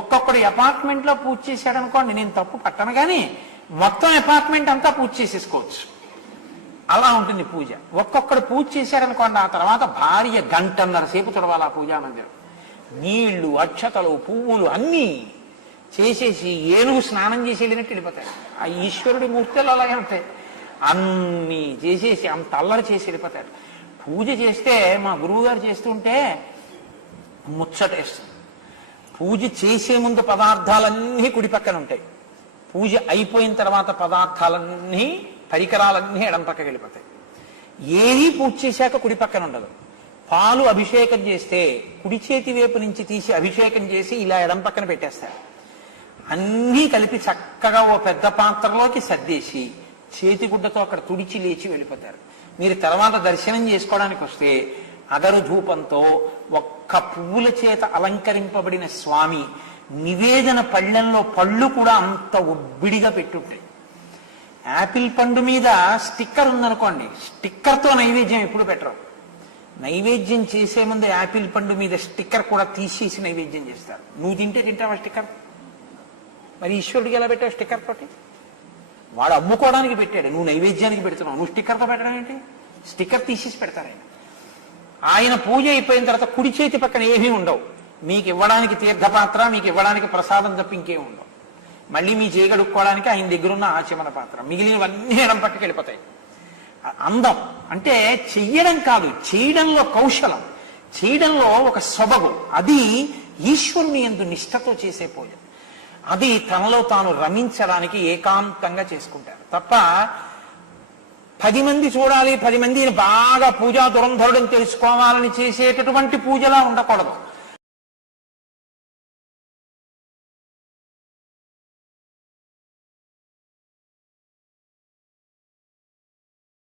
ఒక్కొక్కడు అపార్ట్మెంట్ లో పూజ చేశాడు అనుకోండి, నేను తప్పు పట్టను కానీ మొత్తం అపార్ట్మెంట్ అంతా పూజ చేసేసుకోవచ్చు. అలా ఉంటుంది పూజ. ఒక్కొక్కడు పూజ చేశాడనుకోండి, ఆ తర్వాత భార్య గంటన్నర సేపు తుడవాలి ఆ పూజా మందిరం. నీళ్లు, అక్షతలు, పువ్వులు అన్నీ చేసేసి ఏనుగు స్నానం చేసి వెళ్ళినట్టు వెళ్ళిపోతాయి. ఆ ఈశ్వరుడి మూర్తులు అలాగే ఉంటాయి. అన్నీ చేసేసి అంత అల్లరి చేసి వెళ్ళిపోతాడు. పూజ చేస్తే మా గురువు గారు చేస్తుంటే ముచ్చటేస్తుంది. పూజ చేసే ముందు పదార్థాలన్నీ కుడి పక్కన ఉంటాయి. పూజ అయిపోయిన తర్వాత పదార్థాలన్నీ, పరికరాలన్నీ ఎడం పక్కకి వెళ్ళిపోతాయి. ఏది పూజ చేశాక కుడి పక్కన ఉండదు. పాలు అభిషేకం చేస్తే కుడి చేతి వైపు నుంచి తీసి అభిషేకం చేసి ఇలా ఎడం పక్కన పెట్టేస్తారు. అన్నీ కలిపి చక్కగా ఓ పెద్ద పాత్రలోకి సర్దేసి చేతిగుడ్డతో అక్కడ తుడిచి లేచి వెళ్ళిపోతారు. మీరు తర్వాత దర్శనం చేసుకోవడానికి వస్తే అగరు ధూపంతో ఒక్క పువ్వుల చేత అలంకరింపబడిన స్వామి నివేదన పళ్ళెంలో పళ్ళు కూడా అంత ఒబ్బిడిగా పెట్టుంటాయి. యాపిల్ పండు మీద స్టిక్కర్ ఉందనుకోండి, స్టిక్కర్తో నైవేద్యం ఎప్పుడు పెట్టరు. నైవేద్యం చేసే ముందు యాపిల్ పండు మీద స్టిక్కర్ కూడా తీసేసి నైవేద్యం చేస్తారు. నువ్వు తింటే తింటావా స్టిక్కర్? మరి ఈశ్వరుడికి ఎలా పెట్టావు స్టిక్కర్ తోటి? వాడు అమ్ముకోవడానికి పెట్టాడు, నువ్వు నైవేద్యానికి పెడుతున్నావు, నువ్వు స్టిక్కర్తో పెట్టడం ఏంటి? స్టిక్కర్ తీసేసి పెడతారు ఆయన. ఆయన పూజ అయిపోయిన తర్వాత కుడి చేతి పక్కన ఏమీ ఉండవు. మీకు ఇవ్వడానికి తీర్థపాత్ర, మీకు ఇవ్వడానికి ప్రసాదం తప్ప ఇంకేం ఉండవు. మళ్ళీ మీ చేయగడుక్కోవడానికి ఆయన దగ్గరున్న ఆచమన పాత్ర, మిగిలినవన్నీ ఎడం పక్కకి వెళ్ళిపోతాయి. అందం అంటే చెయ్యడం కాదు, చేయడంలో కౌశలం, చేయడంలో ఒక సొబగు. అది ఈశ్వరుని యందు నిష్ఠతో చేసే పూజ. అది తనలో తాను రమించడానికి ఏకాంతంగా చేసుకుంటారు తప్ప 10 మంది చూడాలి, 10 మందిని బాగా పూజా దురంధరుడని తెలుసుకోవాలని చేసేటటువంటి పూజలా ఉండకూడదు.